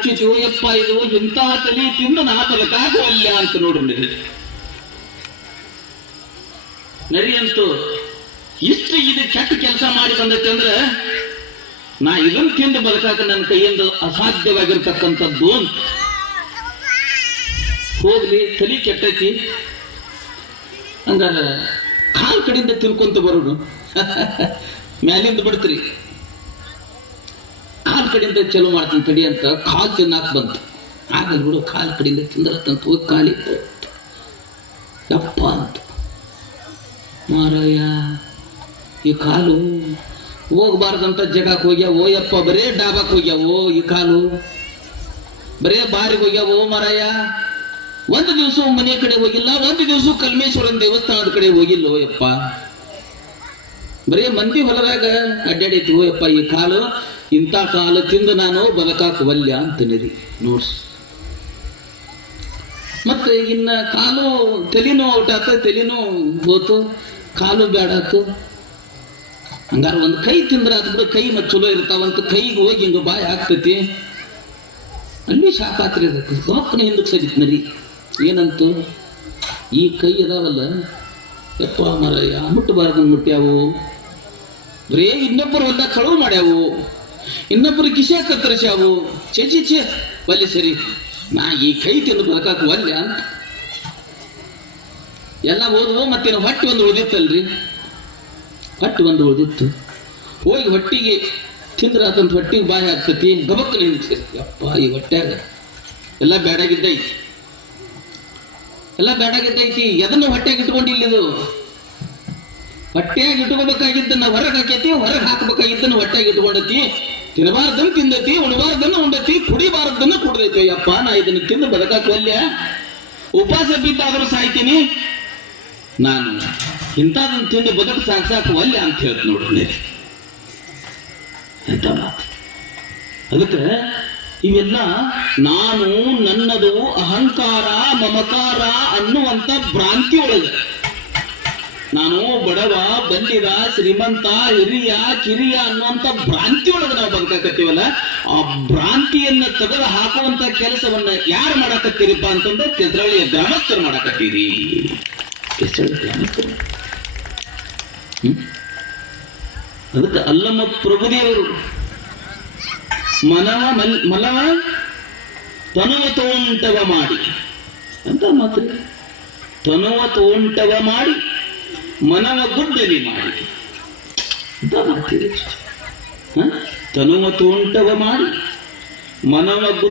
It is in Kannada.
ಹುಚ್ಚಿತು ಯಪ್ಪ ಇದು ಇಂಥ ತಲಿ ತಿಂದು ನಾ ಬದುಕಾಗುವಲ್ಲ ಅಂತ ನೋಡ್ರಿ ನರಿ ಅಂತೂ ಇಷ್ಟು ಇದು ಕೆಟ್ಟ ಕೆಲಸ ಮಾಡಿ ಬಂದೈತೆ ಅಂದ್ರೆ ನಾ ಇದನ್ನು ತಿಂದು ಬದುಕಾಕ ನನ್ನ ಕೈಯಿಂದ ಅಸಾಧ್ಯವಾಗಿರ್ತಕ್ಕಂಥದ್ದು ಅಂತ ಹೋಗ್ಲಿ ತಲಿ ಕೆಟ್ಟೈತಿ ಹಂಗಾರ ಕಾಲ್ ಕಡೆಯಿಂದ ತಿನ್ಕೊಂತ ಬರೋದು ಮ್ಯಾಲಿಂದ ಬಿಡ್ತೀರಿ ಕಾಲ್ ಕಡೆಯಿಂದ ಚಲೋ ಮಾಡ್ತೀನಿ ತಡಿ ಅಂತ ಕಾಲ್ ತಿನ್ನಾಕ ಬಂತು ಆಗಲ್ ಬಿಡು ಕಾಲ್ ಕಡೆಯಿಂದ ತಿಂದ್ರತ್ತಂತ ಹೋಗಿ ಕಾಲಿ ಯಪ್ಪ ಅಂತ ಮಾರಾಯ ಈ ಕಾಲು ಹೋಗ್ಬಾರ್ದಂತ ಜಗಕ್ಕೆ ಹೋಗ್ಯಾವೋ ಯಪ್ಪ ಬರೇ ಡಾಬಾಕ್ ಹೋಗ್ಯಾವೋ ಈ ಕಾಲು ಬರೇ ಬಾರಿಗೆ ಹೋಗ್ಯಾವೋ ಮಾರಾಯ ಒಂದು ದಿವಸ ಮನೆ ಕಡೆ ಹೋಗಿಲ್ಲ ಒಂದು ದಿವಸ ಕಲ್ಮೇಶ್ವರನ್ ದೇವಸ್ಥಾನದ ಕಡೆ ಹೋಗಿಲ್ಲೋ ಯಪ್ಪ ಬರೇ ಮಂದಿ ಹೊಲದಾಗ ಅಡ್ಡಾಡೈತಿ ಯಪ್ಪ ಈ ಕಾಲು ಇಂಥ ಕಾಲು ತಿಂದು ನಾನು ಬದುಕಾಕ ವಲ್ಯ ಅಂತನಿರಿ ನೋಡ್ಸ್ ಮತ್ತೆ ಇನ್ನ ಕಾಲು ತಲೆನೂ ಔಟ್ ಆತ ತಲೆನೂ ಹೋತು ಕಾಲು ಬೇಡಾತು ಹಂಗಾರ ಒಂದು ಕೈ ತಿಂದ್ರ ಅದ್ ಕೈ ಮತ್ ಚಲೋ ಇರ್ತಾವಂತ ಕೈಗೆ ಹೋಗಿ ಹಿಂಗ ಬಾಯಿ ಆಗ್ತೈತಿ ಅಲ್ಲಿ ಶಾಕಾತ್ರಿ ಅದಕ್ಕೆ ಗಮಕ್ಕನ ಹಿಂದಕ್ಕೆ ಸರಿತ್ನರಿ ಏನಂತು ಈ ಕೈ ಅದಾವಲ್ಲ ಯಪ್ಪ ಮರಯ್ಯ ಮುಟ್ಟಬಾರ್ದು ಮುಟ್ಟ್ಯಾವು ಬರೇ ಇನ್ನೊಬ್ಬರು ಹೊಲ್ದ ಕಳುವು ಮಾಡ್ಯಾವು ಇನ್ನೊಬ್ಬರು ಕಿಸೆ ಕತ್ತರಿಸ್ಯಾವು ಚೆ ಬಲ್ಲಿ ಸರಿ ನಾ ಈ ಕೈ ತಿಂದು ಬದುಕಾಕ ಒಲ್ಲೆ ಅಂತ ಎಲ್ಲ ಓದುವ ಮತ್ತೇನು ಹೊಟ್ಟೆ ಒಂದು ಉಳಿದಿತ್ತಲ್ರಿ ಹೊಟ್ಟೆ ಒಂದು ಉಳಿದಿತ್ತು ಹೋಗಿ ಹೊಟ್ಟಿಗೆ ತಿಂದ್ರ ಆತಂತ ಹೊಟ್ಟಿಗೆ ಬಾಯಿ ಆಗ್ತತಿ ಗಬಕ್ಕನ ಹಿಂದೆ ಯಪ್ಪ ಈ ಹೊಟ್ಟ್ಯಾಗ ಎಲ್ಲ ಬೇಡಾಗಿದ್ದೈತಿ ಎಲ್ಲ ಬೇಡಾಗಿದ್ದೈತಿ ಎದನ್ನು ಹೊಟ್ಟೆಗೆ ಇಟ್ಕೊಂಡಿಲ್ಲಿದು ಹೊಟ್ಟೆಯಾಗಿ ಇಟ್ಕೋಬೇಕಾಗಿದ್ದನ್ನ ಹೊರಗೆ ಹಾಕೈತಿ ಹೊರಗೆ ಹಾಕಬೇಕಾಗಿದ್ದನ್ನ ಹೊಟ್ಟೆಗೆ ಇಟ್ಕೊಂಡತಿ ತಿನ್ನಬಾರ್ದನ್ನು ತಿಂದೈತಿ ಉಣಬಾರ್ದನ್ನು ಉಂಡತಿ ಕುಡಿಬಾರ್ದನ್ನು ಕುಡ್ದೈತಿ ಯಪ್ಪ ನಾ ಇದನ್ನ ತಿಂದು ಬದುಕಾಕ ಒಲ್ಯ ಉಪವಾಸ ಬಿದ್ದಾದ್ರೂ ಸಾಯ್ತೀನಿ ನಾನು ಇಂಥದನ್ನು ತಿಂದು ಬದುಕು ಸಾಕು ಒಲ್ಯ ಅಂತ ಹೇಳ್ತ ನೋಡ್ರಿ ಎಂತ ಮಾತು ಅದಕ್ಕೆ ಇವೆಲ್ಲ ನಾನು ನನ್ನದು ಅಹಂಕಾರ ಮಮಕಾರ ಅನ್ನುವಂತ ಭ್ರಾಂತಿ ಒಳಗೆ ನಾನು ಬಡವ ಬಂದಿದ ಶ್ರೀಮಂತ ಹಿರಿಯ ಕಿರಿಯ ಅನ್ನುವಂತ ಭ್ರಾಂತಿ ಒಳಗೆ ನಾವು ಬದುಕಾಕತ್ತೀವಲ್ಲ ಆ ಭ್ರಾಂತಿಯನ್ನ ತೆಗೆದು ಹಾಕುವಂತ ಕೆಲಸವನ್ನ ಯಾರು ಮಾಡಾಕತ್ತೀರಿಪ್ಪ ಅಂತಂದ್ರೆ ಕೆಸರಳ್ಳಿಯ ಗ್ರಾಮಸ್ಥರು ಮಾಡಾಕತ್ತೀರಿ ಕೆಸರಳ್ಳಿ ಗ್ರಾಮಸ್ಥರು ಅದಕ್ಕೆ ಅಲ್ಲಮ್ಮ ಪ್ರಭುದೇವರು ಮನವ ತನುವ ತೋಂಟವ ಮಾಡಿ ಅಂತ ಮಾತ್ರ ತನುವ ತೋಂಟವ ಮಾಡಿ ಮನವ ಗುಡ್ಡಲಿ ಮಾಡಿ ಅಂತ ಮಾಡ್ತೀರಿ ತನುವ ತೋಂಟವ ಮಾಡಿ ಮನವ